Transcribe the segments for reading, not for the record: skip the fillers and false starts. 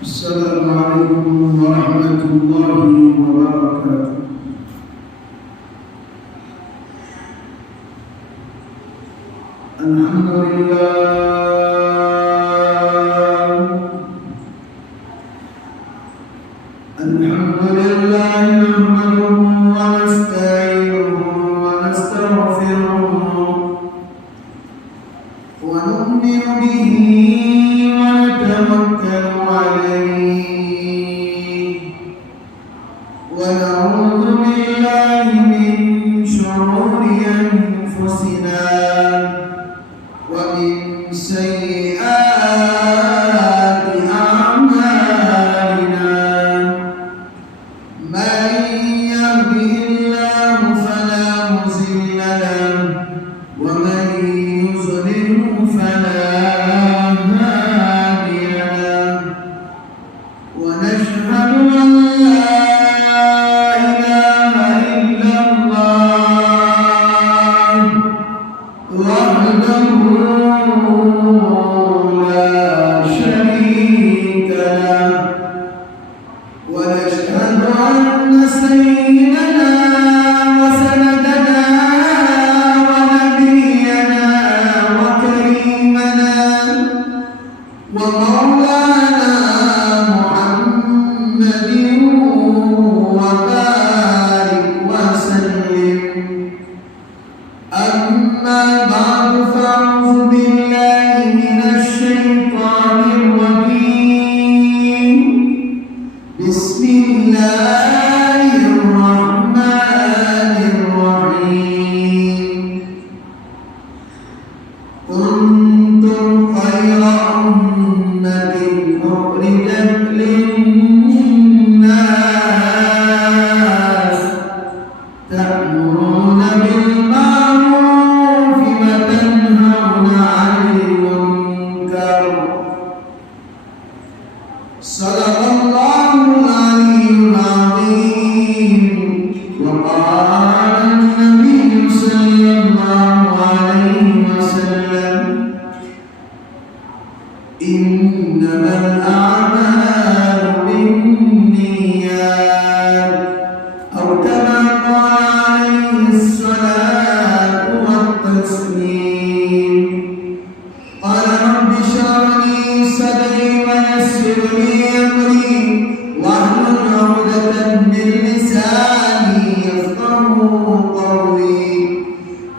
السلام عليكم ورحمة الله وبركاته. الحمد لله نحمده ونستعينه ونستغفره ونؤمن به ونتوكل عليه ونعوذ بالله من شرور أنفسنا ومن سيئات أعمالنا من يهده الله فلا مضل له ومن يضلل فلا هادي له ونشهد أن لا إله إلا الله وحده لا شريك له ونشهد أن سيدنا وسندنا ونبينا وكريمنا ومولانا محمد وبارك وسلم. أما بعد فأعوذ بالله من الشيطان الرجيم. بسم الله الرحمن الرحيم. كنتم خير أمة أخرجت للناس تأمرون بالمعروف وتنهون عن المنكر. صدق الله العلي العظيم. وقال النبي صلى الله عليه وسلم: إنما الأعمال بالنيات، أو كما قال عليه الصلاة والتسليم. قال رب اشرح لي صدري ويسر لي أمري واحلل عقدة من لساني يفقهوا قولي.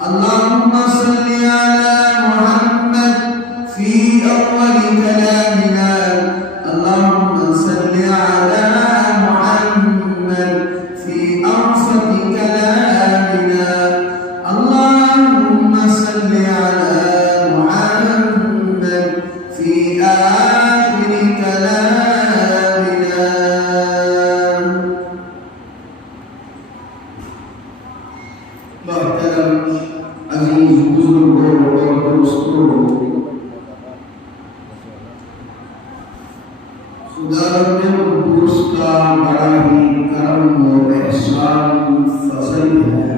اللهم صل على محمد في أول كلامنا. اللهم صل على محمد في أوسط كلامنا. اللهم صل على محمد في آخر كلامنا. محترم عزیز بزرگوں اور دوستوں، خدا رب القدس کا بڑا ہی کرم و احسان فضل ہے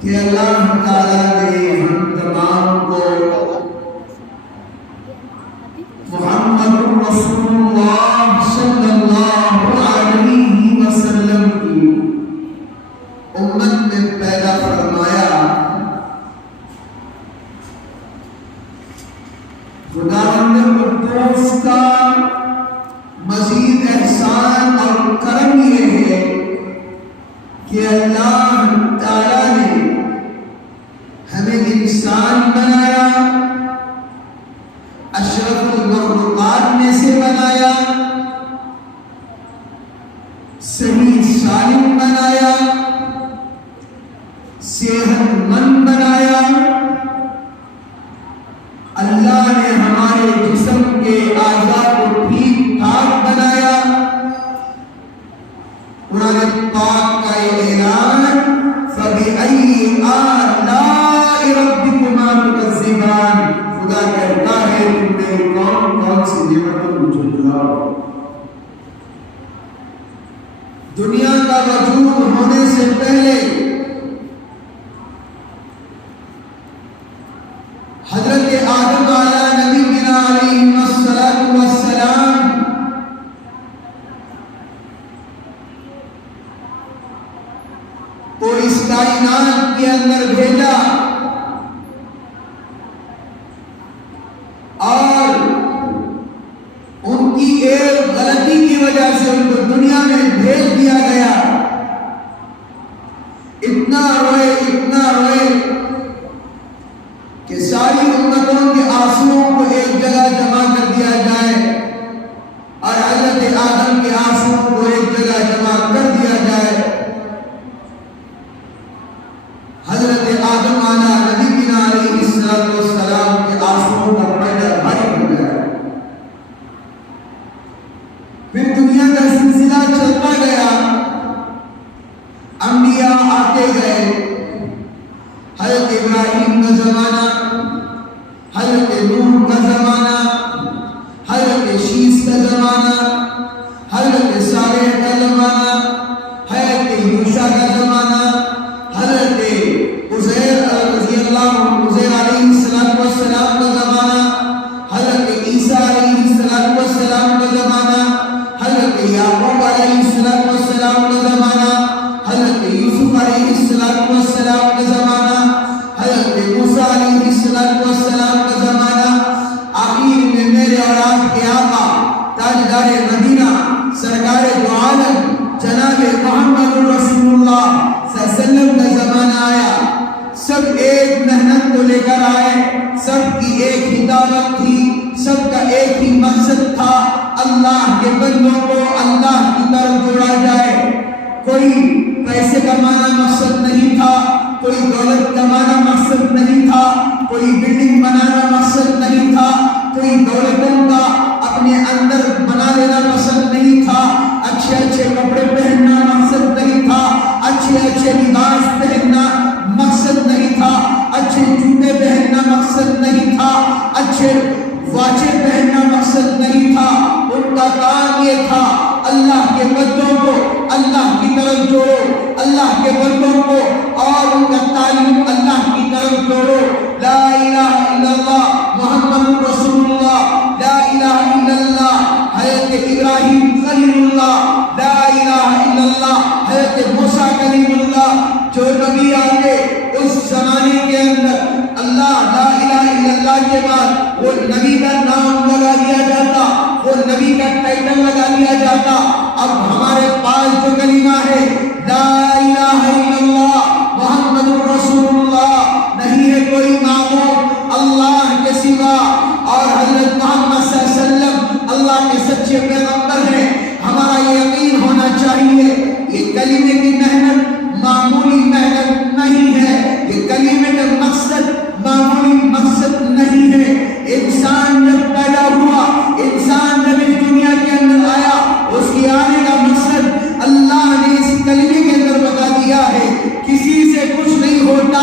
کہ اللہ تعالیٰ نے ہم تمام کو محمد رسول اللہ صلی اللہ علیہ وسلم کی امت میں پیدا فرمایا. خداوند قدوس کا مزید احسان اور کرم یہ ہے کہ اللہ تعالیٰ نے ہمیں انسان بنایا، اشرف المخلوقات میں سے بنایا، صحیح سالم بنایا، صحت مند بنایا. اللہ نے ہمارے جسم کے اعضاء کو ٹھیک ٹھاک بنایا. قرآن پاک کا اعلان فَبِأَيِّ آلَاءِ رَبِّكُمَا تُكَذِّبَانِ. خدا کہتا ہے تم نے کون کون سی نعمتوں کو جھٹلاؤ. دنیا کا وجود ہونے سے پہلے حضرت آدم علیہ نبی علیہ الصلوۃ والسلام وجہ سے ان کو دنیا میں بھیج دیا گیا. اتنا روئے کہ ساری امتوں کے آنسوؤں کو ایک جگہ جمع کر دیا جائے اور حضرت آدم کے آنسوؤں کو ایک جگہ جمع کر دیا جائے. حضرت آدم نبینا علیہ السلام کے آنسوؤں کا پردہ بھاری ہو گیا. پھر دنیا کا سلسلہ چلتا گیا، انبیاء آتے گئے. حضرت ابراہیم کا زمانہ، حضرت نوح کا زمانہ، حضرت شیس کا زمانہ، حضرت صالح کا زمانہ، حضرت یوشع کا زمانہ، حضرت عزیر علیہ السلام کا زمانہ، حضرت عیسیٰ علیہ السلام کا زمانہ، حضرت یعقوب علیہ السلام کا زمانہ، حضرت یوسف علیہ السلام کا زمانہ، حضرت موسیٰ علیہ السلام کا زمانہ. آخر میں میرے اور آپ کے آقا تاجدار مدینہ سرکار دو عالم جناب محمد رسول اللہ صلی اللہ علیہ وسلم کا زمانہ آیا. سب ایک محنت کو لے کر آئے، سب کی ایک ہی دعوت تھی، سب کا ایک ہی مقصد تھا، اللہ کے بندوں کو اللہ کی طرف جوڑا جائے. کوئی پیسے کمانا مقصد نہیں تھا، کوئی دولت کمانا مقصد نہیں تھا، کوئی بلڈنگ بنانا مقصد نہیں تھا، کوئی دولتوں کا اپنے اندر بنا لینا پسند نہیں تھا، اچھے کپڑے پہننا مقصد نہیں تھا، اچھے لباس پہننا مقصد نہیں تھا، اچھے جوتے پہننا مقصد نہیں تھا، اچھے واچیں پہننا مقصد نہیں تھا. ان کا کام یہ تھا اللہ کے بندوں کو اللہ کی طرف جوڑو، اللہ کے بندوں کو اور ان کا تعلیم اللہ کی طرف جوڑو. لا الہ الا اللہ محمد رسول اللہ، لا الہ الا اللہ حضرت ابراہیم خلیل اللہ، لا الہ الا اللہ حضرت موسیٰ کلیم اللہ. جو نبی آتے اس زمانے کے اندر اللہ لا الہ الا اللہ کے بعد وہ نبی کا نام لگا دیا جاتا، وہ نبی کا ٹائٹل لگا دیا جاتا. اب ہمارے پاس جو کلمہ ہے لا الہ الا اللہ محمد رسول اللہ، نہیں ہے کوئی معبود اللہ کے سوا، اور حضرت محمد صلی اللہ علیہ وسلم اللہ کے سچے پیغمبر ہیں. ہمارا یہ یقین ہونا چاہیے یہ کلمے کی محنت معمولی محنت نہیں ہے، یہ کلمے کا مقصد معمولی مقصد نہیں ہے. انسان جب پیدا ہوا، انسان جب اس دنیا کے اندر آیا، اس کی آنے کا مقصد اللہ نے اس کلمے کے اندر بتا دیا ہے. کسی سے کچھ نہیں ہوتا،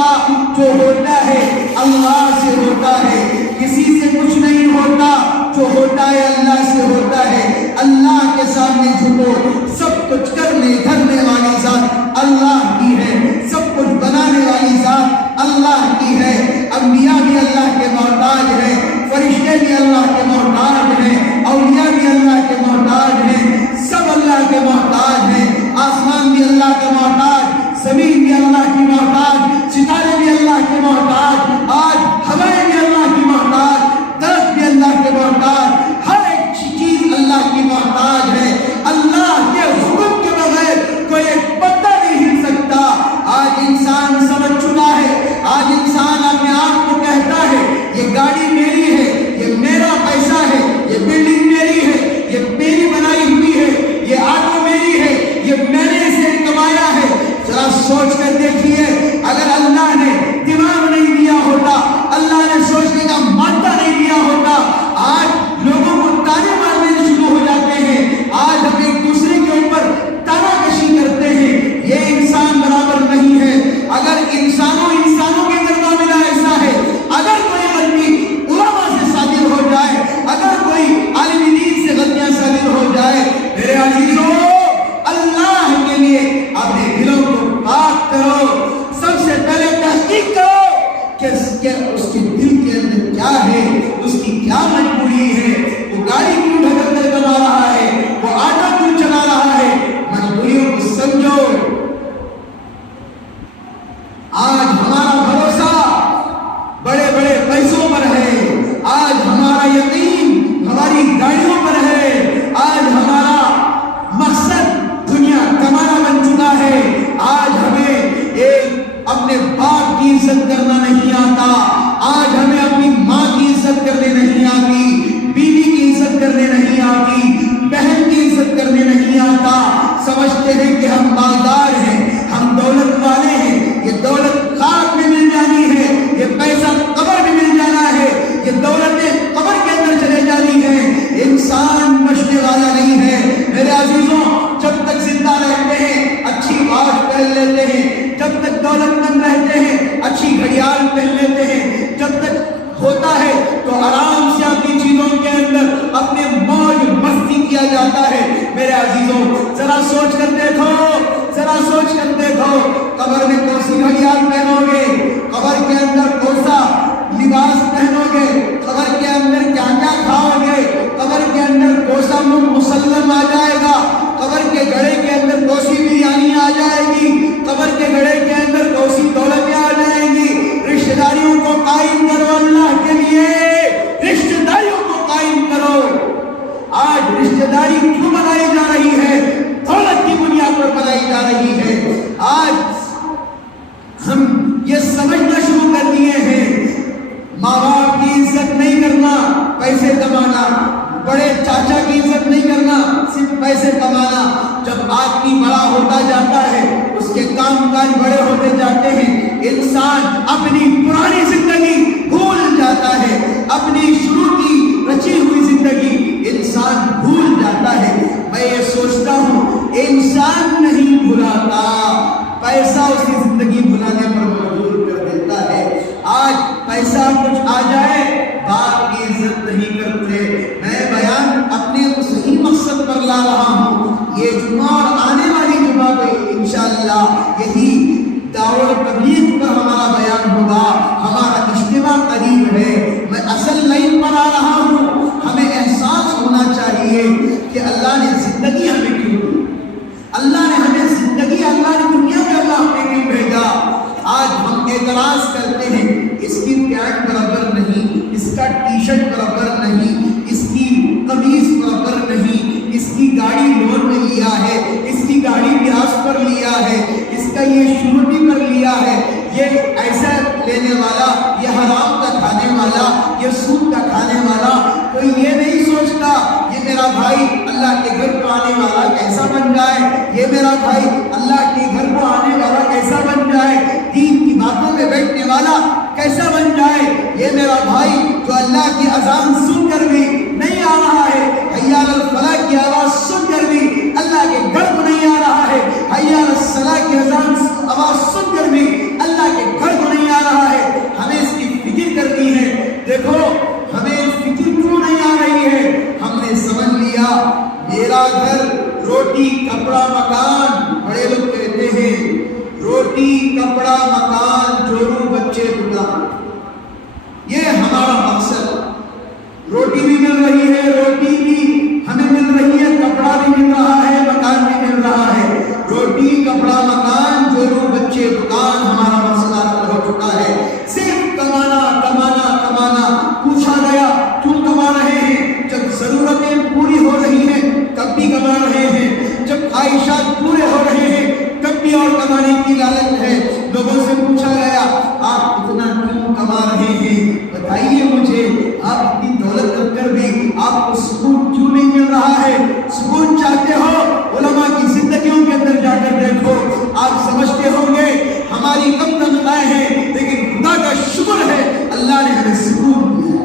جو ہوتا ہے اللہ سے ہوتا ہے. کسی سے کچھ نہیں ہوتا، جو ہوتا ہے اللہ سے ہوتا ہے. اللہ کے سامنے جھکو، سب کچھ کرنے دھرنے والی ذات اللہ کی ہے، سب کچھ بنانے والی ذات اللہ کی ہے. انبیاء بھی اللہ کے محتاج ہیں، فرشتے بھی اللہ کے محتاج ہیں، اولیاء بھی اللہ کے محتاج ہیں، سب اللہ کے محتاج ہیں. آسمان بھی اللہ کا محتاج، زمین بھی اللہ کی محتاج، ستارے بھی اللہ کے محتاج، آج ہوائیں بھی اللہ کی محتاج، درخت بھی اللہ کے محتاج، ہر ایک چیز اللہ کی محتاج ہے. اللہ کے حکم کے بغیر کوئی ایک پتا نہیں ہل سکتا. آج انسان سمجھ چکا ہے، آج انسان اپنے آپ کو کہتا ہے یہ گاڑی میری ہے، یہ میرا پیسہ ہے، یہ بلڈنگ میری ہے، یہ میری بنائی ہوئی ہے، یہ آٹو میری ہے، یہ میں نے اسے کمایا ہے. ذرا سوچ کر دیکھیے، اگر اللہ نے دماغ نہیں دیا ہوتا، اللہ نے سوچنے کا مادہ نہیں دیا ہوتا، آج لوگوں کو تانے مارنے شروع ہو جاتے ہیں، آج ہم ایک دوسرے کے اوپر تانا کشی کرتے ہیں. یہ انسان برابر نہیں ہے. اگر انسانوں کے اندر معاملہ ایسا ہے، اگر کوئی غلطی علماء سے صادر ہو جائے، اگر کوئی عالم مسلم آ جائے گا، قبر کے گڑھے کے اندر کوسی بریانی آ جائے گی، قبر کے گڑھے کے اندر کوسی دولتیں آ جائیں گی۔ رشتہ داریوں کو قائم کرو اللہ کے لیے، رشتہ داریوں کو قائم کرو۔ آج رشتہ داری کیوں بنائی جا رہی ہے؟ دولت کی بنیاد پر بنائی جا رہی ہے۔ آج ہم یہ سمجھنا شروع کر دیے ہیں ماں باپ کی عزت نہیں کرنا پیسے کمانا، بڑے چاچا کی عزت نہیں کرنا صرف پیسے کمانا۔ جب آدمی بڑا ہوتا جاتا ہے، اس کے کام کاج بڑے ہوتے جاتے ہیں، انسان اپنی پرانی زندگی بھول جاتا ہے، اپنی شروع کی رچی ہوئی زندگی انسان بھول جاتا ہے۔ میں یہ سوچتا ہوں انسان نہیں بھلاتا، پیسہ اس کی زندگی بھلانے پر مجبور کر دیتا ہے۔ آج پیسہ کچھ آ جائے، باپ کی عزت نہیں کرتے۔ میں بیان اپنے صحیح مقصد پر لا رہا ہوں۔ یہ جمعہ اور آنے والی جمعہ پہ انشاءاللہ یہی دعوت تبلیغ پر ہمارا بیان ہوگا، ہمارا اجتماع قریب ہے۔ میں اصل لائن پر آ رہا ہوں۔ ہمیں احساس ہونا چاہیے کہ اللہ نے زندگی ہمیں کیوں دی، اللہ نے ہمیں زندگی، اللہ نے دنیا میں اللہ ہمیں کیوں بھیجا۔ آج ہم اعتراض کرتے ہیں اس کی پینٹ برابر نہیں، اس کا ٹی شرٹ برابر نہیں، اس کی قمیض برابر نہیں، اس کی گاڑی لون میں لیا ہے، اس کی گاڑی بیاج پر لیا ہے، اس کا یہ شروٹی پر لیا ہے، یہ ایسا لینے والا، یہ حرام کا کھانے والا، یہ سود کا کھانے والا۔ کوئی یہ نہیں سوچتا یہ میرا بھائی اللہ کے گھر کو آنے والا کیسا بن جائے، یہ میرا بھائی اللہ کے گھر کو آنے والا کیسا بن جائے، دین کی باتوں میں بیٹھنے والا کیسا بن جائے، یہ میرا بھائی جو اللہ کی اذان سن کر بھی نہیں آ رہا ہے، حی علی الفلاح کی آواز سن کر بھی اللہ کے گھر کو نہیں آ رہا ہے، حی علی الصلاح کی اذان آواز سن کر بھی اللہ کے گھر کو نہیں آ رہا ہے۔ ہمیں اس کی فکر کرنی ہے۔ دیکھو ہمیں فکر کیوں نہیں آ رہی ہے؟ ہم نے سمجھ لیا میرا گھر روٹی کپڑا مکان، بڑے لوگ کہتے ہیں روٹی کپڑا مکان جورو بچے دکان، یہ ہمارا مقصد۔ روٹی بھی مل رہی ہے، روٹی بھی ہمیں مل رہی ہے، کپڑا بھی مل رہا ہے، مکان بھی مل رہا ہے۔ روٹی کپڑا مکان جورو بچے دکان ہمارا مسئلہ ہو چکا ہے۔ صرف کمانا کمانا کمانا۔ پوچھا گیا کیوں کما رہے ہیں؟ جب ضرورتیں پوری ہو رہی ہیں تب بھی کما رہے ہیں، جب خواہشات پورے ہو رہے ہیں تب بھی اور کمانے کی لالچ ہے۔ لوگوں سے پوچھا گیا آپ اتنا کیوں کما رہے ہیں؟ بتائیے مجھے، آپ اتنی دولت رکھ کر بھی آپ کو سکون کیوں نہیں مل رہا ہے؟ سکون چاہتے ہو علماء کی زندگیوں کے اندر جا کر دیکھو، آپ سمجھتے ہوں گے ہماری کم تنخواہیں ہیں، لیکن خدا کا شکر ہے اللہ نے ہمیں سکون دیا۔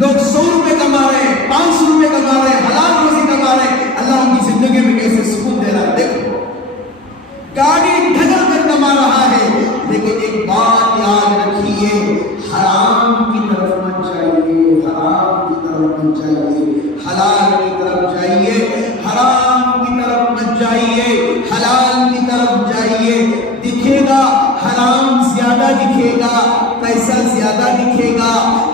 لوگ 100 روپے کما رہے ہیں، 500 روپے کما رہے ہیں، حلال روزی کما رہے ہیں، اللہ ان کی زندگی میں کیسے سکون دے رہا ہے۔ دیکھو گاڑی ڈھگل کر کما رہا ہے، لیکن ایک بات یاد رکھیے، حرام کی طرف مت جائیے، حرام کی طرف مت جائیے، حلال کی طرف جائیے، حرام کی طرف مت جائیے، حلال کی طرف جائیے۔ دکھے گا حرام زیادہ دکھے گا، پیسہ زیادہ دکھے گا،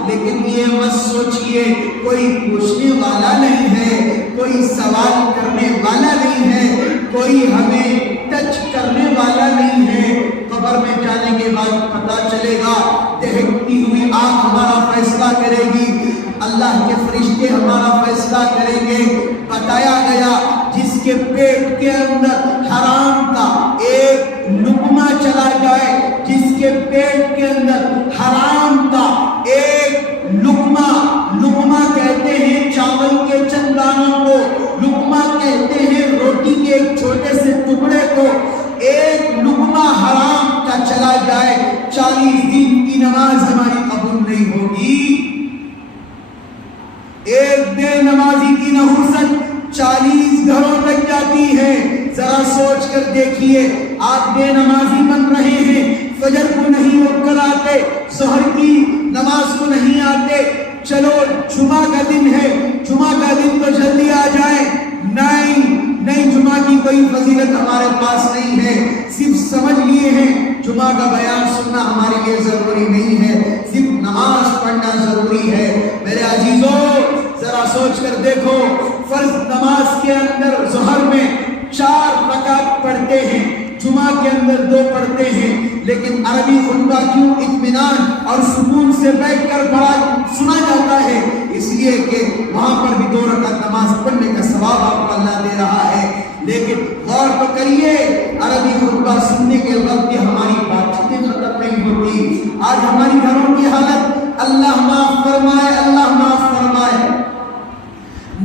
لیکن یہ مت سوچئے کوئی پوچھنے والا نہیں ہے، کوئی سوال کرنے والا نہیں ہے، کوئی ہمیں ٹچ کرنے والا نہیں ہے۔ قبر میں جانے کے بعد پتہ چلے گا، دہکتی ہوئی آنکھ ہمارا فیصلہ کرے گی، اللہ کے فرشتے ہمارا فیصلہ کریں گے۔ بتایا گیا جس کے پیٹ کے اندر حرام کا ایک لقمہ چلا جائے، جس کے پیٹ کے اندر حرام کا ایک لقمہ، لقمہ کہتے ہیں چاول کے چند دانوں کو، لقمہ کہتے ہیں روٹی کے ایک چھوٹے سے ٹکڑے کو، ایک لقمہ حرام کا چلا جائے 40 دن کی نماز ہماری قبول نہیں ہوگی۔ ایک بے نمازی کی نحوست 40 گھروں تک جاتی ہے۔ ذرا سوچ کر دیکھیے، آپ بے نمازی بن رہے ہیں، فجر کو نہیں اٹھ کر آتے، ظہر کی نماز کو نہیں آتے، چلو جمعہ کا دن ہے، جمعہ کا دن تو جلدی آ جائے، نہیں جمعہ کی کوئی فضیلت ہمارے پاس نہیں ہے، صرف سمجھ لیے ہیں جمعہ کا بیان سننا ہمارے لیے ضروری نہیں ہے، صرف نماز پڑھنا ضروری ہے۔ میرے عزیزوں ذرا سوچ کر دیکھو، فرض نماز کے اندر ظہر میں 4 رکعت پڑھتے ہیں، جمعہ کے اندر 2 پڑھتے ہیں، لیکن عربی خطبہ کیوں اطمینان اور سکون سے بیٹھ کر سنا جاتا ہے؟ اس لیے کہ وہاں پر بھی 2 رکعت نماز پڑھنے کا ثواب آپ کو اللہ دے رہا ہے۔ لیکن غور تو کریے، عربی خطبہ سننے کے وقت بھی ہماری بات چیتیں ختم نہیں ہوتی۔ آج ہماری گھروں کی حالت، اللہ معاف فرمائے، اللہ معاف فرمائے،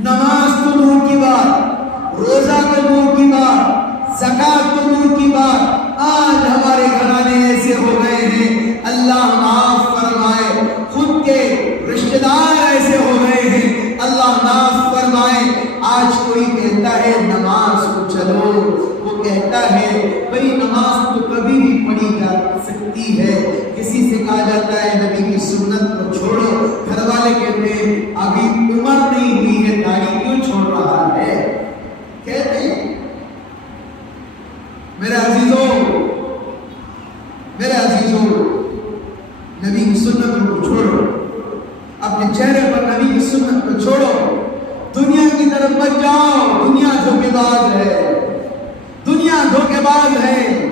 نماز تو دور کی بات، روزہ تو دور کی بات، زکات تو دور کی بات، آج ہمارے گھرانے ایسے ہو گئے ہیں، اللہ معاف فرمائے، خود کے رشتہ دار ایسے ہو گئے ہیں، اللہ معاف فرمائے۔ آج کوئی کہتا ہے نماز کو چلو، وہ کہتا ہے بھئی نماز تو کبھی بھی پڑھی جا سکتی ہے، کسی سے کہا جاتا ہے نبی کی سنت کو چھوڑو، گھر والے کہتے ہیں ابھی عمر نہیں ہوئی ہے، داڑھی کیوں چھوڑ رہا ہے؟ کہتے ہیں میرے عزیزوں نبی کی سنت کو چھوڑو، اپنے چہرے پر نبی کی سنت کو چھوڑو، دنیا کی طرف مت جاؤ، دنیا دھوکے باز ہے، دنیا دھوکے باز ہے،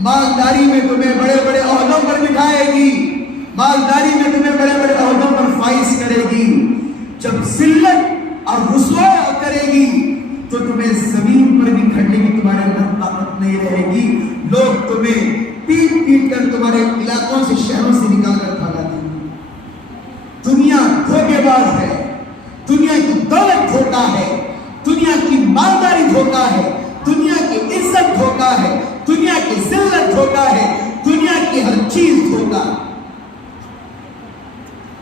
مالداری میں تمہیں بڑے بڑے عہدوں پر بٹھائے گی، مالداری میں تمہیں بڑے بڑے عہدوں پر فائز کرے گی، جب ذلت اور رسوا کرے گی تو تمہیں زمین پر بھی کھڑنے کی تمہارے اندر طاقت نہیں رہے گی، لوگ تمہیں پیٹ پیٹ کر تمہارے علاقوں سے، شہروں سے نکال کر بھگا دیں گے۔ دنیا دھوکے باز ہے، دنیا کی دولت دھوکا ہے، دنیا کی مالداری دھوکا ہے، دنیا کی عزت دھوکا ہے، دنیا کی ذلت دھوکا ہے، دنیا کی ہر چیز دھوکا ہے۔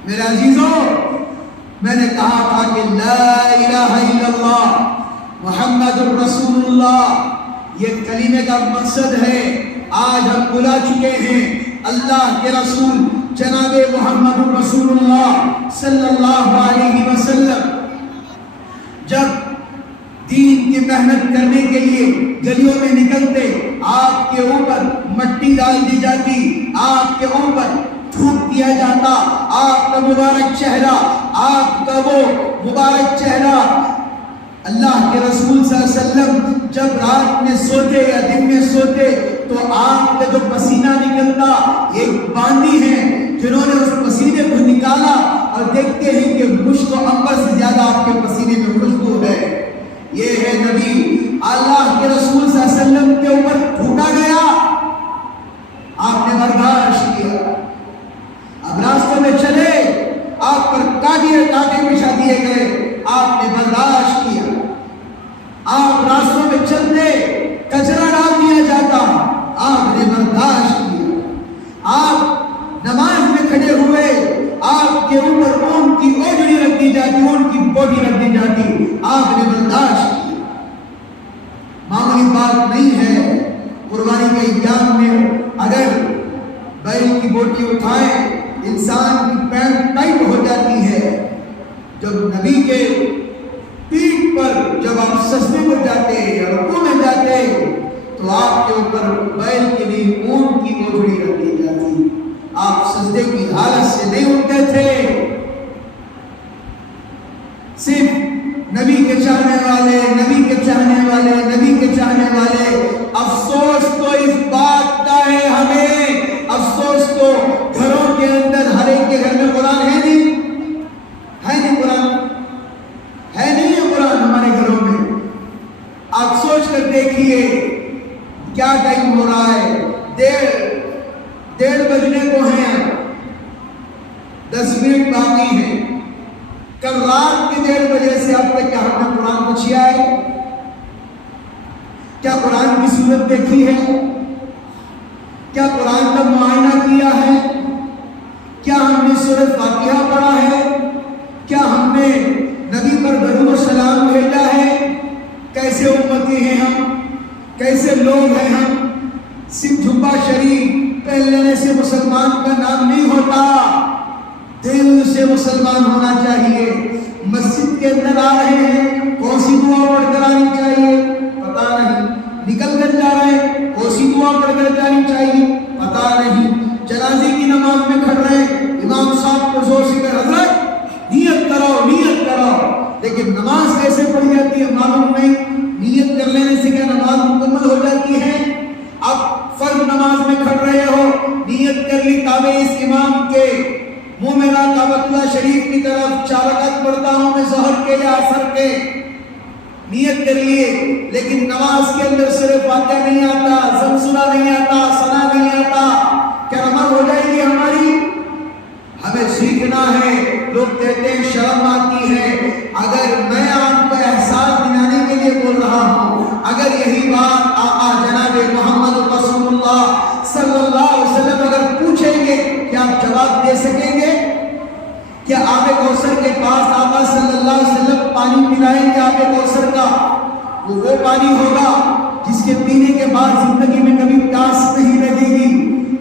میرے عزیزوں، میں نے کہا تھا کہ لا الہ الا اللہ محمد الرسول اللہ، یہ کلمے کا مقصد ہے۔ آج ہم بلا چکے ہیں اللہ کے رسول جناب محمد الرسول اللہ صلی اللہ علیہ وسلم جب دین کی محنت کرنے کے لیے گلیوں میں نکلتے، آپ کے اوپر مٹی ڈال دی جاتی، آپ کے اوپر تھوک دیا جاتا، آپ کا مبارک چہرہ، آپ کا وہ مبارک چہرہ، اللہ کے رسول صلی اللہ علیہ وسلم جب رات میں سوتے یا دن میں سوتے تو آپ کا جو پسینہ نکلتا، ایک باندی ہیں جنہوں نے اس پسینے کو نکالا اور دیکھتے ہیں کہ مشک و عنبر سے زیادہ آپ کے پسینے میں خوشبو ہے۔ یہ ہے نبی، اللہ کے رسول صلی اللہ علیہ وسلم کے اوپر تھوکا گیا، آپ نے برداشت کیا، اب راستوں میں چلے، آپ پر کانٹے بچھا دیے گئے، آپ نے برداشت کیا، آپ راستوں میں چلتے کچرا ڈال دیا جاتا، آپ نے برداشت کیا، آپ نماز میں کھڑے ہوئے، آپ کے اوپر اون کی اوجڑی رکھ دی جاتی، اون کی بوٹی رکھ دی جاتی، آپ نے برداشت کیا۔ معمولی بات نہیں ہے، قربانی کے ایام میں اگر بیل کی بوٹی اٹھائیں انسان کی پینٹ ٹائٹ ہو جاتی ہے، جب نبی کے پیٹھ پر جب آپ سجدے میں جاتے یا رکوع میں جاتے تو آپ کے اوپر بیل کے لیے اون کی اوجڑی رکھ دی جاتی، آپ سجدے کی حالت سے نہیں اٹھتے تھے۔ صرف نبی کے چاہنے والے، نبی کے چاہنے والے، نبی کے چاہنے والے، افسوس تو اس بات کا ہے ہمیں، افسوس تو گھروں کے اندر ہر ایک کے گھر میں قرآن ہے نہیں، ہے نہیں قرآن، ہے نہیں ہے قرآن ہمارے گھروں میں۔ آپ سوچ کر دیکھیے کیا ٹائم ہو رہا ہے، 1:30 بجنے کو ہیں، 10 منٹ باقی ہیں، کل رات کے 1:30 بجے سے اب تک کیا ہم نے قرآن کو چھیا ہے؟ کیا قرآن کی صورت دیکھی ہے؟ کیا قرآن کا معائنہ کیا ہے؟ کیا ہم نے سورۃ فاتحہ پڑھا ہے؟ کیا ہم نے نبی پر درود و سلام بھیجا ہے؟ کیسے امتی ہیں ہم، کیسے لوگ ہیں ہم؟ صرف جھبا شریف پہن لینے سے مسلمان کا نام نہیں ہوتا، دل سے مسلمان ہونا چاہیے۔ مسجد کے اندر آ رہے ہیں، کون سی دعا پڑھ کر آنی چاہیے پتہ نہیں، نکل کر جا رہے ہیں، کون سی دعا پڑھ کر جانی چاہیے پتہ نہیں، جنازے کی نماز میں کھڑ رہے ہیں، امام صاحب کو زور سے کہہ حضرت نیت کرو نیت کرو، لیکن نماز کیسے پڑھی جاتی ہے معلوم نہیں. نیت کر لینے سے کیا نماز مکمل ہو جاتی ہے؟ اب فرض نماز میں کھڑ رہے ہو، نیت کر لی تابع اس امام کے، منہ میں کعبۃ اللہ شریف کی طرف 4 رکعت پڑھتا ہوں میں ظہر کے یا عصر کے، نیت کر لیے، لیکن نماز کے اندر صرف فاتحہ نہیں آتا، زمزمہ نہیں آتا، ثنا نہیں آتا، کیا نماز ہو جائے گی ہماری؟ ہمیں سیکھنا ہے. لوگ کہتے ہیں شرم آتی ہے. اگر میں آپ کو احساس دلانے کے لیے بول رہا ہوں، اگر یہی بات آقا جناب محمد رسول اللہ صلی اللہ علیہ وسلم اگر پوچھیں گے کیا آپ جواب دے سکیں گے؟ کیا آب کوثر کے پاس آقا صلی اللہ علیہ وسلم پانی پلائیں گے آب کوثر کا؟ وہ پانی ہوگا جس کے پینے کے بعد زندگی میں کبھی پیاس نہیں لگے گی.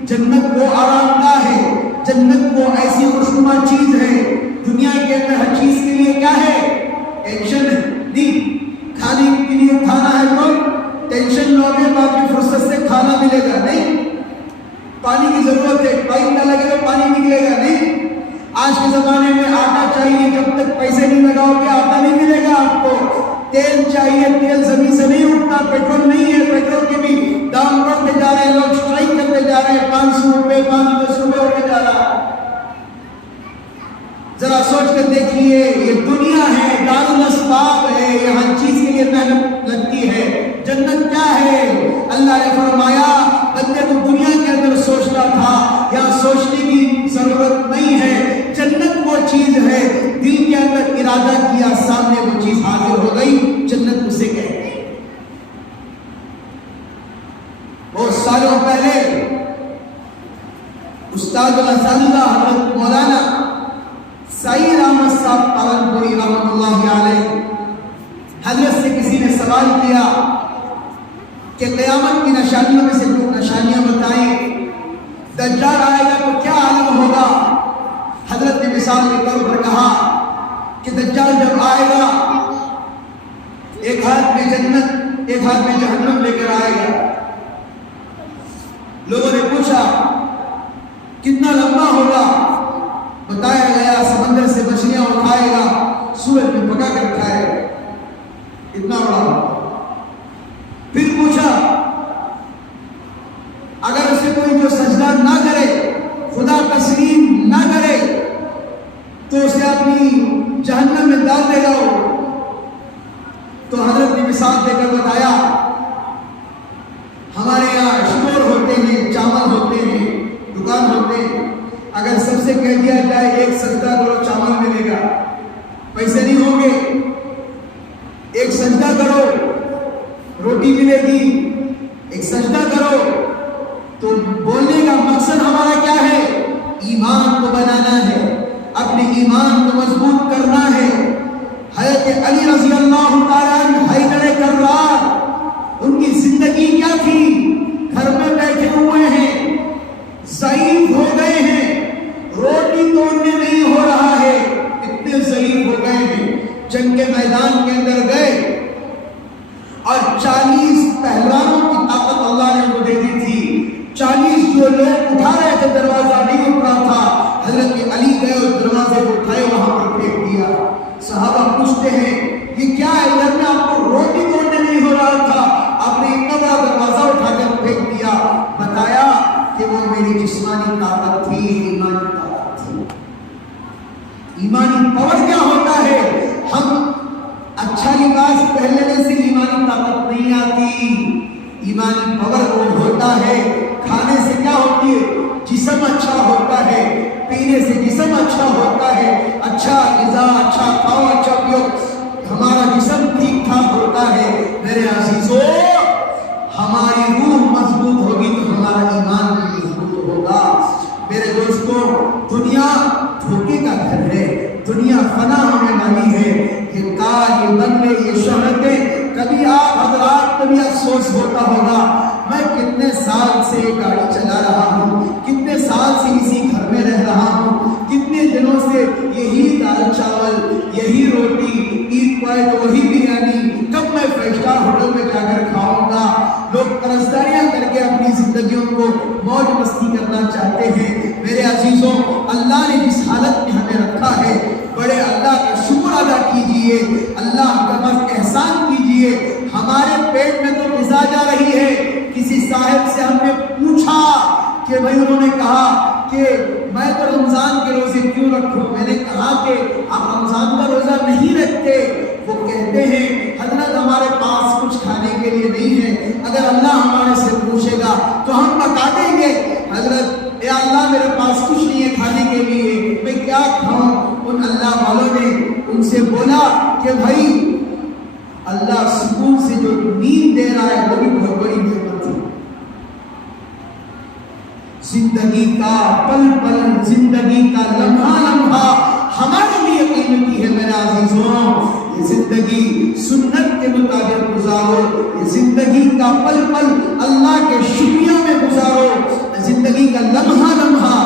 جنت وہ آرام گاہ ہے، جنت وہ ایسی خوشنما چیز ہے. دنیا کے اندر ہر چیز کے لیے کیا ہے؟ ٹینشن نہیں. کھانے کے لیے کھانا ہے تو ٹینشن لو گے، بعد میں فرصت سے کھانا ملے گا نہیں. پانی کی ضرورت ہے، پائپ نہ لگے تو پانی نکلے گا نہیں. آج کے زمانے میں آٹا چاہیے، جب تک پیسے نہیں لگاؤ گے آٹا نہیں ملے گا آپ کو. تیل چاہیے، تیل زمین سے نہیں اٹھتا. پیٹرول نہیں ہے، پیٹرول کے بھی دام بڑھتے جا رہے ہیں، لوگ اسٹرائک کرتے جا رہے ہیں. 500 روپے 510 روپے ہوتے جا رہا ہے. ذرا سوچ کر دیکھیے، یہ دنیا ہے، دارالاسباب ہے، یہ ہر چیز کے لیے محنت لگتی ہے. جنت کیا ہے؟ اللہ نے فرمایا بندے تو دنیا کے اندر سوچنا تھا، یہاں سوچنے کی ضرورت نہیں ہے. جنت وہ چیز ہے، دل کے اندر ارادہ کیا، سامنے وہ چیز حاضر ہو گئی. جنت اسے کہتے ہیں. بہت سالوں پہلے استاد الاساتذہ حضرت مولانا سعید احمد صاحب پالنپوری رحمۃ اللہ علیہ حضرت سے کسی نے سوال کیا کہ قیامت کی نشانیوں میں سے کچھ نشانیاں بتائیں، دجال آئے گا تو کیا عالم ہوگا؟ حضرت نے مثال کے طور پر کہا کہ دجال جب آئے گا ایک ہاتھ میں جنت ایک ہاتھ میں جہنم لے کر آئے گا. لوگوں نے پوچھا کتنا لمبا ہوگا؟ بتایا گیا سمندر سے مچھلیاں اٹھائے گا، سورج میں پکا کر کھائے گا، اتنا بڑا ہوگا. پھر پوچھا اگر اسے کوئی جو سجدہ نہ کرے، خدا تسلیم نہ کرے تو اسے اپنی جہنم میں ڈال دے گا. تو حضرت نے مثال دے کر بتایا ہمارے یہاں اسٹور ہوتے ہیں، چاول ہوتے ہیں، دکان ہوتے ہیں. اگر سب سے کہہ دیا جائے ایک سجدہ کرو چاول ملے گا، پیسے نہیں ہوں گے. ایک سجدہ کرو روٹی ملے گی. ایک سجدہ کرو تو بولنے کا مقصد ہمارا کیا ہے؟ ایمان کو بنانا ہے، اپنے ایمان کو مضبوط کرنا ہے. حضرت علی رضی اللہ تعالیٰ عنہ حیدر کرار، ان کی زندگی کیا تھی؟ گھر میں بیٹھے ہوئے ہیں، ضعیف ہو گئے ہیں، روٹی توڑنے نہیں ہو رہا ہے، اتنے ضعیف ہو گئے ہیں. جنگ کے میدان کے اندر گئے اور 40 پہلوانوں کی طاقت اللہ نے ان کو دے دی تھی. 40 جو لوگ اٹھا رہے تھے دروازہ نہیں اٹھ رہا تھا، حضرت علی گئے اور دروازے کو اٹھائے وہاں پر پھینک دیا. صحابہ پوچھتے ہیں یہ کیا ہے؟ گھر میں آپ کو روٹی توڑنے نہیں ہو رہا تھا، آپ نے اتنا بڑا دروازہ اٹھا کر پھینک دیا. بتایا کہ وہ میری جسمانی طاقت تھی، ایمانی طاقت تھی. ایمانی پاور کیا ہوتا ہے؟ ہم اچھا لباس پہن لینے سے ایمانی طاقت نہیں آتی. ایمانی پاور وہ ہوتا ہے کھانے سے کیا ہوتی ہے؟ جسم اچھا ہوتا ہے، پینے سے جسم اچھا ہوتا ہے. اچھا غذا، اچھا کھاؤ، اچھا پیو، ہمارا جسم ٹھیک ٹھاک ہوتا ہے. میرے عزیزو، ہماری روح مضبوط ہوگی تو ہمارا ایمان بھی مضبوط ہوگا. میرے دوستوں، دنیا دھوکے کا گھر ہے، دنیا فنا ہونے والی ہے. یہ کار، یہ بنگلے، یہ شہرتیں، کبھی آپ حضرات کو بھی افسوس ہوتا ہوگا میں کتنے سال سے گاڑی چلا رہا ہوں، کتنے سال سے اسی گھر میں رہ رہا ہوں، کتنے دنوں سے یہی دال چاول، یہی روٹی، عید پائے تو وہی بریانی، کب میں 5 اسٹار ہوٹل میں جا کر کھاؤں گا. لوگ قرضداریاں کر کے اپنی زندگیوں کو موج مستی کرنا چاہتے ہیں. میرے عزیزوں، اللہ نے جس حالت میں ہمیں رکھا ہے، بڑے اللہ کا شکر ادا کیجیے. کیجئے، اللہ کا بس احسان کیجئے۔ ہمارے پیٹ میں تو غذا جا رہی ہے، کسی صاحب سے ہم نے پوچھا کہ بھائی، انہوں نے کہا کہ میں تو رمضان کے روزے کیوں رکھوں؟ میں نے کہا کہ آپ رمضان کا روزہ نہیں رکھتے۔ وہ کہتے ہیں حضرت ہمارے پاس کچھ کھانے کے لیے نہیں ہے، اگر اللہ ہمارے سے پوچھے گا تو ہم بتا دیں گے حضرت اے اللہ میرے پاس کچھ نہیں ہے کھانے کے لیے، میں کیا کھاؤں؟ ان اللہ والوں نے ان سے بولا کہ بھائی اللہ سکون سے جو نیند دے رہا ہے وہ بھی بہت بڑی نعمت ہے۔ زندگی کا پل پل، زندگی کا لمحہ لمحہ ہمارے لیے قیمتی ہے میرے عزیزوں۔ یہ زندگی سنت کے مطابق گزارو، یہ زندگی کا پل پل اللہ کے شکریہ میں گزارو، زندگی کا لمحہ لمحہ۔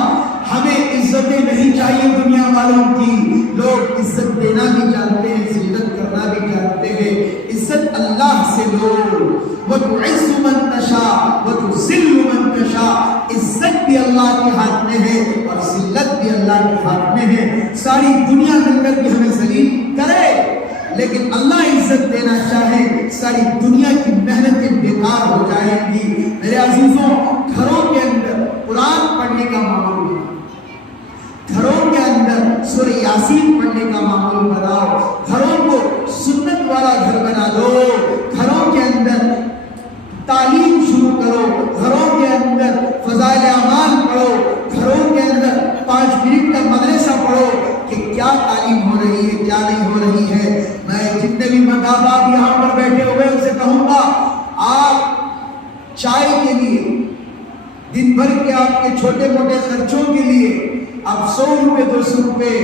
ہمیں عزتیں نہیں چاہیے دنیا والوں کی، لوگ عزت دینا بھی جانتے ہیں، ذلت کرنا بھی جانتے ہیں۔ عزت اللہ سے لو، وَتُعِزُّ مَن تَشَاءُ وَتُذِلُّ مَن تَشَاءُ۔ عزت بھی اللہ کے ہاتھ میں ہے اور ذلت بھی اللہ کے ہاتھ میں ہے۔ ساری دنیا مل کر کے ہمیں ذلیل کرے لیکن اللہ عزت دینا چاہے، ساری دنیا کی محنتیں بیکار ہو جائیں گی۔ میرے عزیزوں، گھروں کے اندر قرآن پڑھنے کا معمول ہے، گھروں کے اندر سورہ یاسین پڑھنے کا معمول بناؤ، گھروں کو سنت والا گھر بنا دو، گھروں کے اندر تعلیم شروع کرو، گھروں کے اندر فضائل اعمال پڑھو، گھروں کے اندر 5 منٹ کا مدرسہ پڑھو کہ کیا تعلیم ہو رہی ہے کیا نہیں ہو رہی ہے۔ میں جتنے بھی ماں باپ یہاں پر بیٹھے ہوئے ان سے کہوں گا، آپ چائے کے لیے دن بھر کے آپ کے چھوٹے موٹے خرچوں کے لیے آپ 100 روپے 200 روپے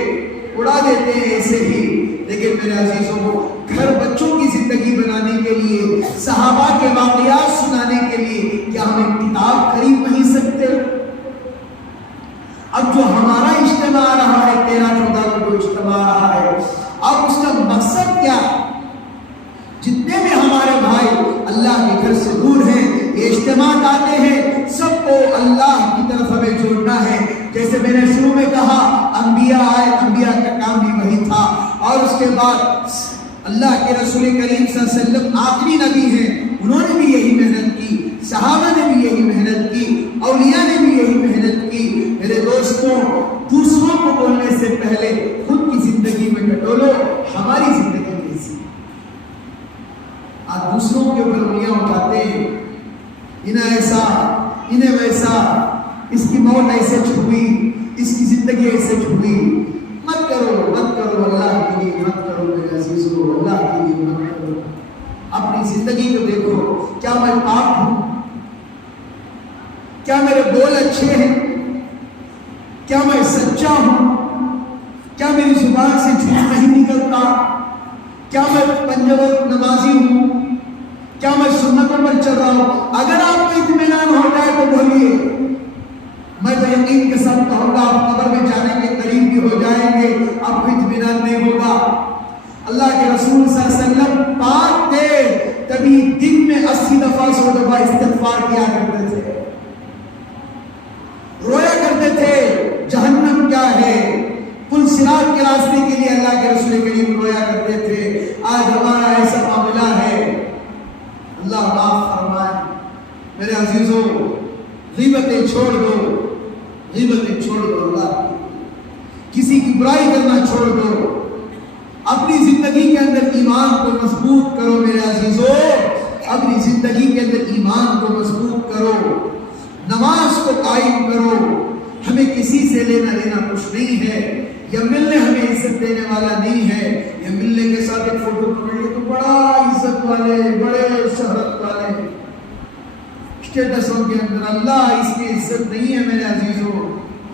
اڑا دیتے ہیں ایسے ہی، لیکن میرے عزیزوں گھر بچوں کی زندگی بنانے کے لیے، صحابہ کے واقعات سنانے کے لیے کیا ہم ایک کتاب خرید نہیں سکتے؟ اب جو ہمارا اجتماع آ رہا ہے 13-14 کو جو اجتماع آ رہا ہے، اب اس کا مقصد کیا ہے؟ جتنے بھی ہمارے بھائی اللہ کے گھر سے دور ہیں، یہ اجتماع آتے ہیں، سب کو اللہ کی طرف ہمیں جوڑنا ہے۔ جیسے میں نے شروع میں کہا انبیاء آئے، انبیاء کا کام بھی وہی تھا، اور اس کے بعد اللہ کے رسول کریم صلی اللہ علیہ وسلم آخری نبی ہیں، انہوں نے بھی یہی محنت کی، صحابہ نے بھی یہی محنت کی، اولیاء نے بھی یہی محنت کی۔ میرے دوستوں، دوسروں کو بولنے سے پہلے خود کی زندگی میں ٹٹولو، ہماری زندگی کیسی؟ آپ دوسروں کے اوپر انگلیاں اٹھاتے ہیں، انہیں ایسا انہیں ویسا، اس کی موت ایسے چھپی، اس کی زندگی ایسے چھپی۔ مت کرو مت کرو، اللہ کے لیے مت کرو میرے عزیزو، اللہ کے لیے مت کرو۔ اپنی زندگی کو دیکھو، کیا میں پاک ہوں؟ کیا میرے بول اچھے ہیں؟ کیا میں سچا ہوں؟ کیا میری زبان سے جھوٹ نہیں نکلتا؟ کیا میں پنج وقت نمازی ہوں؟ کیا میں سنتوں پر چل رہا ہوں؟ اگر آپ کو اطمینان ہو جائے تو بولیے، میں تو یقین کے ساتھ کہوں گا آپ قبر میں جانے کے قریب بھی ہو جائیں گے، آپ کو اطمینان نہیں ہوگا۔ اللہ کے رسول صلی اللہ علیہ وسلم پاک تھے، کبھی دن میں 80 دفعہ 100 دفعہ استغفار کیا کرتے تھے، رویا کرتے تھے جہنم کیا ہے، پل صراط کے راستے کے لیے اللہ کے رسول کریم رویا کرتے تھے۔ آج ہمارا ایسا معاملہ ہے، اللہ معاف فرمائے۔ میرے عزیزوں، غیبتیں چھوڑ دو، غیبتیں چھوڑ دو، اللہ کسی کی برائی کرنا چھوڑ دو، اپنی زندگی کے اندر ایمان کو مضبوط کرو میرے عزیزوں، اپنی زندگی کے اندر ایمان کو مضبوط کرو، نماز کو قائم کرو۔ ہمیں کسی سے لینا دینا کچھ نہیں ہے، یا ملنے ہمیں عزت دینے والا نہیں ہے، یا ملنے کے ساتھ ایک فوٹو پکڑ لے تو بڑا عزت والے، بڑے شہرت والے اسٹیٹسوں کے اندر۔ اللہ اس کی عزت نہیں ہے میرے عزیزوں،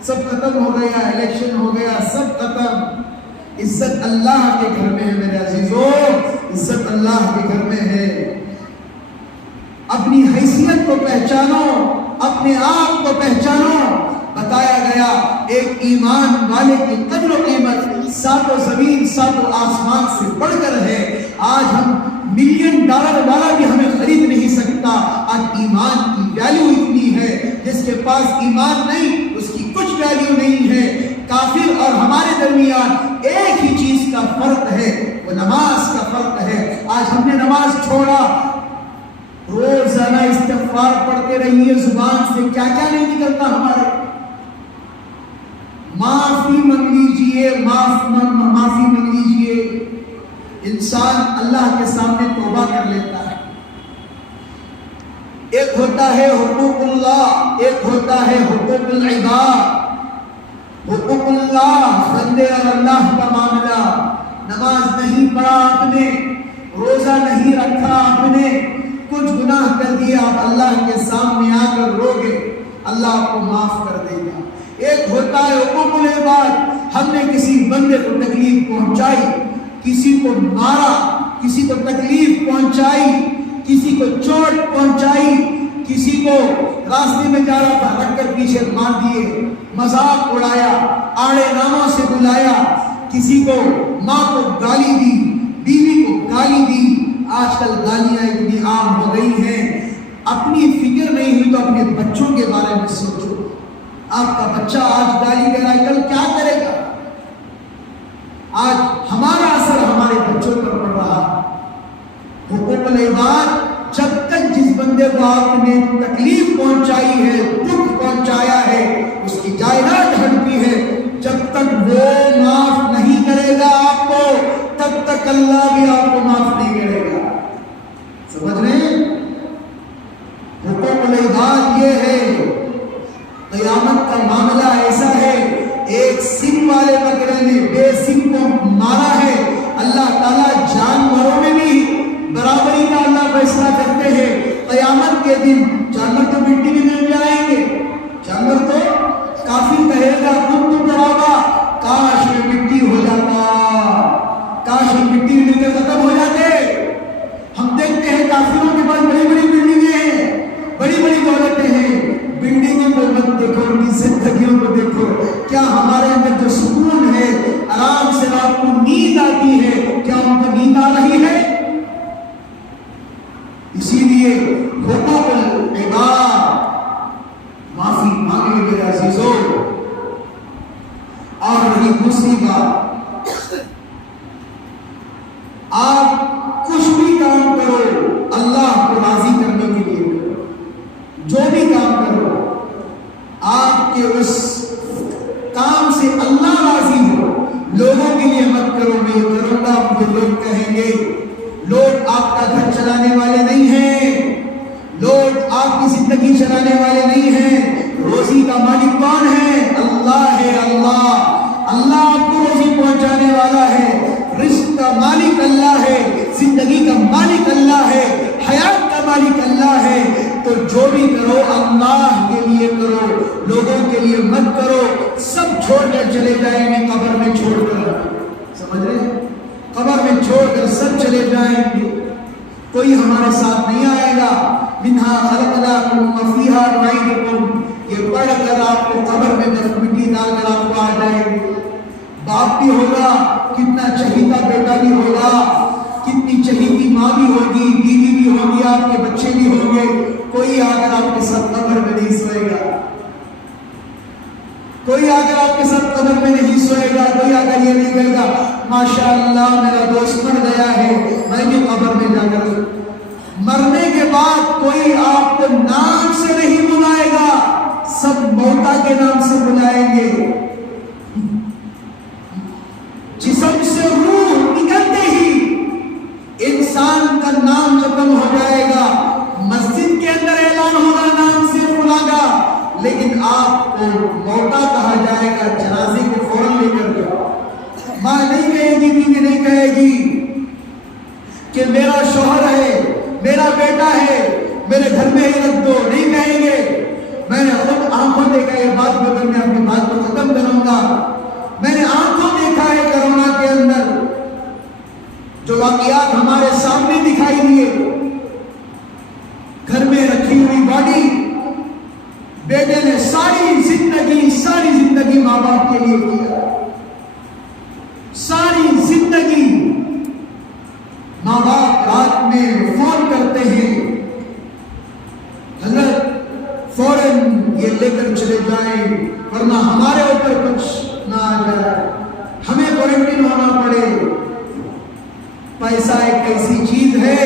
سب ختم ہو گیا، الیکشن ہو گیا، سب ختم۔ عزت اللہ کے گھر میں ہے میرے عزیزوں، عزت اللہ کے گھر میں ہے۔ اپنی حیثیت کو پہچانو، اپنے آپ کو پہچانو۔ بتایا گیا ایک ایمان والے کی قدر و قیمت 7 زمین 7 آسمان سے بڑھ کر ہے۔ آج ہم $1,000,000 والا بھی ہمیں خرید نہیں سکتا۔ آج ایمان کی ویلیو اتنی ہے، جس کے پاس ایمان نہیں اس کی کچھ ویلیو نہیں ہے۔ کافر اور ہمارے درمیان ایک ہی چیز کا کا فرق ہے، وہ نماز کا فرق ہے۔ آج ہم نے نماز چھوڑا، روزانہ استغفار پڑھتے رہیے، زبان سے کیا کیا نہیں نکلتا ہمارے، معافی مانگ لیجیے، معافی مانگ لیجیے، انسان اللہ کے سامنے توبہ کر لیتا ہے۔ ایک ہوتا ہے حقوق اللہ، ایک ہوتا ہے حقوق العباد۔ حقوق اللہ بندے اور اللہ کا معاملہ، نماز نہیں پڑھا آپ نے، روزہ نہیں رکھا آپ نے، کچھ گناہ کر دیا، آپ اللہ کے سامنے آ کر روگے، اللہ آپ کو معاف کر دے گا۔ ایک ہوتا ہے حقوق العباد، ہم نے کسی بندے کو تکلیف پہنچائی، کسی کو مارا، کسی کو تکلیف پہنچائی، کسی کو چوٹ پہنچائی، کسی کو راستے میں جا رہا تھا رکھ کر پیچھے مار دیے، مذاق اڑایا، آڑے ناموں سے بلایا، کسی کو ماں کو گالی دی، بیوی کو گالی دی۔ آج کل گالیاں اتنی عام ہو گئی ہیں، اپنی فکر نہیں ہوئی تو اپنے بچوں کے بارے میں سوچو۔ آپ کا بچہ آج گالی دے رہا ہے، کل کیا کرے گا؟ آج ہمارا اثر ہمارے بچوں پر پڑ رہا ہے۔ حقوق العباد، جب تک جس بندے کو آپ نے تکلیف پہنچائی ہے، دکھ پہنچایا ہے، اس کی جائیداد ہڑپی ہے، جب تک وہ معاف نہیں کرے گا آپ کو، تب تک اللہ بھی آپ کو معاف نہیں کرے گا۔ سمجھ رہے ہیں؟ حقوق العباد یہ ہے، قیامت کا معاملہ ایسا ہے، ایک سنگ والے بکرے نے بے سنگ کو مارا ہے، اللہ تعالیٰ جانوروں میں بھی برابری کا اللہ فیصلہ کرتے ہیں۔ قیامت کے دن جانور تو مٹی میں مل جائیں گے، جانور تو کافی کہے گا تم تو ترابا، کاش میں مٹی ہو جاتا، کاش میں مٹی میں مل کر ختم ہو جاتے۔ ہم دیکھتے ہیں کافروں کے پاس بڑی بڑی بلڈنگیں ہیں، بڑی بڑی دولتیں ہیں، بلڈنگوں کو مت دیکھو، ان کی زندگیوں کو دیکھو، کیا ہمارے اندر جو سکون ہے، آرام سے رات کو نیند آتی ہے، کیا ان کو نیند آ رہی ہے؟ اسی لیے حقوق العباد، معافی مانگے میرے عزیزوں۔ اور رہی دوسری بات، آپ کچھ بھی کام کرو اللہ کو راضی کرنے کے لیے کرو، جو بھی کام کرو آپ کے اس کام سے اللہ راضی ہو، لوگوں کے لیے مت کرو میں یہ کروں گا مجھے لوگ کہیں گے۔ لوگ آپ کا گھر چلانے والے نہیں ہیں، لوگ آپ کی زندگی چلانے والے نہیں ہیں، روزی کا مالک کون ہے؟ اللہ ہے۔ اللہ آپ کو روزی پہنچانے والا ہے، رزق کا مالک اللہ ہے، زندگی کا مالک اللہ ہے، حیات کا مالک اللہ ہے۔ تو جو بھی کرو اللہ کے لیے کرو، لوگوں کے لیے مت کرو۔ سب چھوڑ کر چلے جائیں گے قبر میں چھوڑ کر، سمجھ رہے ہیں؟ قبر میں چھوڑ کر سب چلے جائیں گے، کوئی ہمارے ساتھ نہیں آئے گا۔ منہا خلقناکم وفیہا نعیدکم، یہ پڑھ کر آپ کو قبر میں مٹی ڈال کر آپ کو آ جائیں گے۔ باپ بھی ہوگا، کتنا چہیتا بیٹا بھی ہوگا، کتنی چہیتی ماں بھی ہوگی، بیوی بھی ہوگی، آپ کے بچے بھی ہوں گے، کوئی آ کر آپ کے ساتھ قبر میں نہیں سوئے گا، کوئی آ کر آپ کے ساتھ قبر میں نہیں سوئے گا، کوئی آ کر یہ نہیں کہے گا ماشاءاللہ میرا دوست مر گیا ہے میں بھی قبر میں جا کر۔ مرنے کے بعد کوئی آپ کو نام سے نہیں بلائے گا، سب موتا کے نام سے بلائیں گے۔ جسم سے روح نکلتے ہی انسان کا نام ختم ہو جائے گا، مسجد کے اندر اعلان ہوگا نام سے بلاگا، لیکن آپ کو موتا کہا جائے گا، جنازے کو فوراً لے کر جاؤ۔ ماں نہیں کہے گی، بیوی نہیں کہے گی کہ میرا شوہر ہے، میرا بیٹا ہے، میرے گھر میں ہی رکھ دو، نہیں کہیں گے۔ میں نے خود آنکھوں دیکھا یہ بات کو، میں اپنی بات کو ختم کروں گا، میں نے آنکھوں دیکھا ہے کرونا کے اندر جو واقعات ہمارے سامنے دکھائی دیے، گھر میں رکھی ہوئی باڈی، بیٹے نے ساری زندگی ماں باپ کے لیے کیا، ساری زندگی ماں باپ رات میں فون کرتے ہیں حضرت فوراً یہ لے کر چلے جائیں ورنہ ہمارے اوپر کچھ نہ آ جائے، ہمیں کوارنٹائن ہونا پڑے۔ پیسہ ایک ایسی چیز ہے،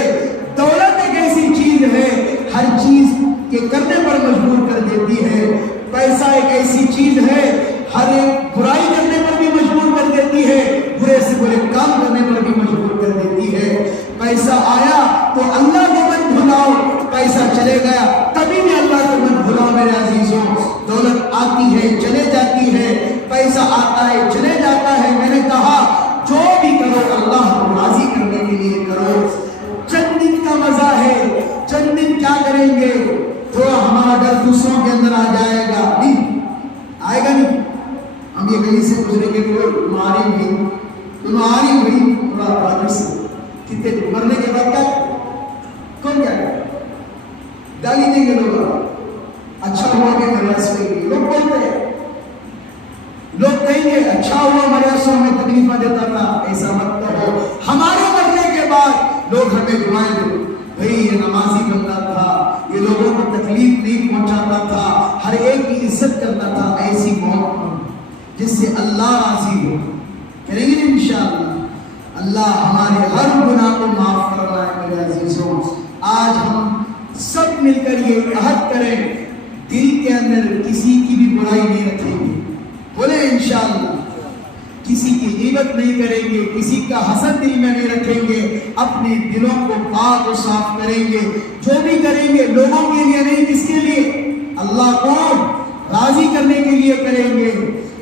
دولت ایک ایسی چیز ہے ہر چیز کے کرنے پر مجبور کر دیتی ہے. پیسہ ایک ایسی چیز ہے ہر ایک برائی کرنے پر بھی مجبور کر دیتی ہے، برے سے برے کام کرنے پر بھی مجبور کر دیتی ہے. پیسہ آیا تو اللہ کو مت بھلاؤ، پیسہ چلے گیا کبھی بھی اللہ کو مت بھلاؤ میرے عزیزوں. دولت آتی ہے چلے جاتی ہے، پیسہ آتا ہے چلے جاتا ہے. میں نے کہا جو بھی کرو اللہ کو راضی کرنے کے لیے کرو. چند دن کا مزہ ہے، چند دن کیا کریں گے، تھوڑا ہمارا ڈر دوسروں کے اندر آ جائے گا، نہیں آئے گا نہیں. ہم یہ گلی سے گزریں گے تو تمہاری بھی تھوڑا بادی سے کتنے دن مرنے کے بعد کیا کون کیا گالی دیں گے لوگ. اچھا ہوا کہ مریاسوں کے لوگ بولتے ہیں، لوگ کہیں گے اچھا ہوا مریاسوں میں تکلیفیں دیتا تھا. ایسا مت کہو. ہمارے مرنے کے بعد لوگ ہمیں دعائیں دیں، بھئی یہ نمازی بنتا تھا، یہ لوگوں کو تکلیف نہیں پہنچاتا تھا، ہر ایک کی عزت کرتا تھا. ایسی موت جس سے اللہ راضی ہو کریں گے انشاءاللہ. اللہ ہمارے ہر گناہ کو معاف فرمائے میرے عزیزوں. آج ہم سب مل کر یہ عہد کریں، دل کے اندر کسی کی بھی برائی نہیں رکھیں گے. بولے انشاءاللہ. کسی کی غیبت نہیں کریں گے، کسی کا حسد دل میں نہیں رکھیں گے، اپنے دلوں کو پاک و صاف کریں گے. جو بھی کریں گے لوگوں کے لیے نہیں، کس کے لیے؟ اللہ کو راضی کرنے کے لیے کریں گے.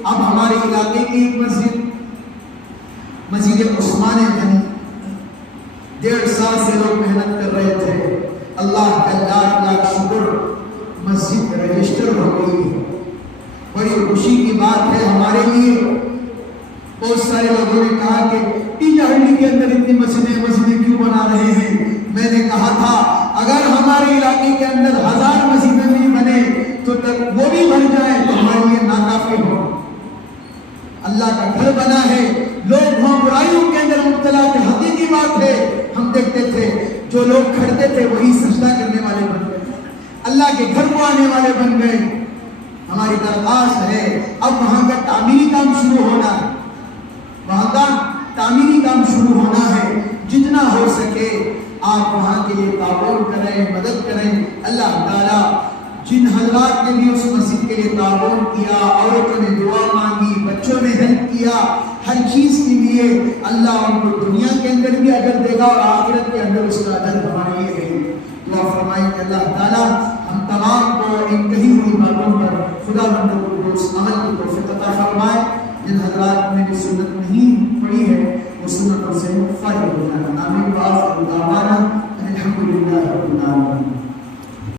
اب ہمارے علاقے کی ایک مسجد عثمان غنی 1.5 سال سے لوگ محنت کر رہے تھے. اللہ کا لاکھ لاکھ شکر، مسجد رجسٹر ہو گئی ہے. بڑی خوشی کی بات ہے ہمارے لیے. بہت سارے لوگوں نے کہا کہ ہنڈی کے اندر اتنی مسجدیں کیوں بنا رہے ہیں. میں نے کہا تھا اگر ہمارے علاقے کے اندر 1000 مسجدیں نہیں بنے تو وہ بھی بن جائے تو ہمارے لیے ناکافی ہو. اللہ کا گھر بنا ہے، لوگ وہاں برائیوں کے اندر مبتلا تھے. حقیقی بات ہے، ہم دیکھتے تھے جو لوگ کھڑتے تھے وہی سجدہ کرنے والے بن گئے، اللہ کے گھر کو آنے والے بن گئے. ہماری درخواست ہے اب وہاں کا تعمیری کام شروع ہونا ہے، وہاں کا تعمیری کام شروع ہونا ہے. جتنا ہو سکے آپ وہاں کے لیے تعاون کریں، مدد کریں. اللہ تعالیٰ جن حضرات نے بھی اس مسجد کے لیے تعاون کیا، عورتوں نے دعا مانگی، بچوں نے ہیلپ کیا، ہر چیز کے لیے اللہ ان کو دنیا کے اندر بھی اجر دے گا اور آخرت کے اندر اس کا اجر ہمارے لیے ہے. دعا فرمائیں کہ اللہ تعالیٰ ہم تمام کو ان کہی ہوئی باتوں پر خدا بندوں کو درست عمل کی توفیق عطا فرمائے. جن حضرات نے بھی سنت نہیں پڑھی ہے وہ سنتوں سے فارغ ہو جانا. آمین. وآخر دعوانا الحمدللہ رب العالمین.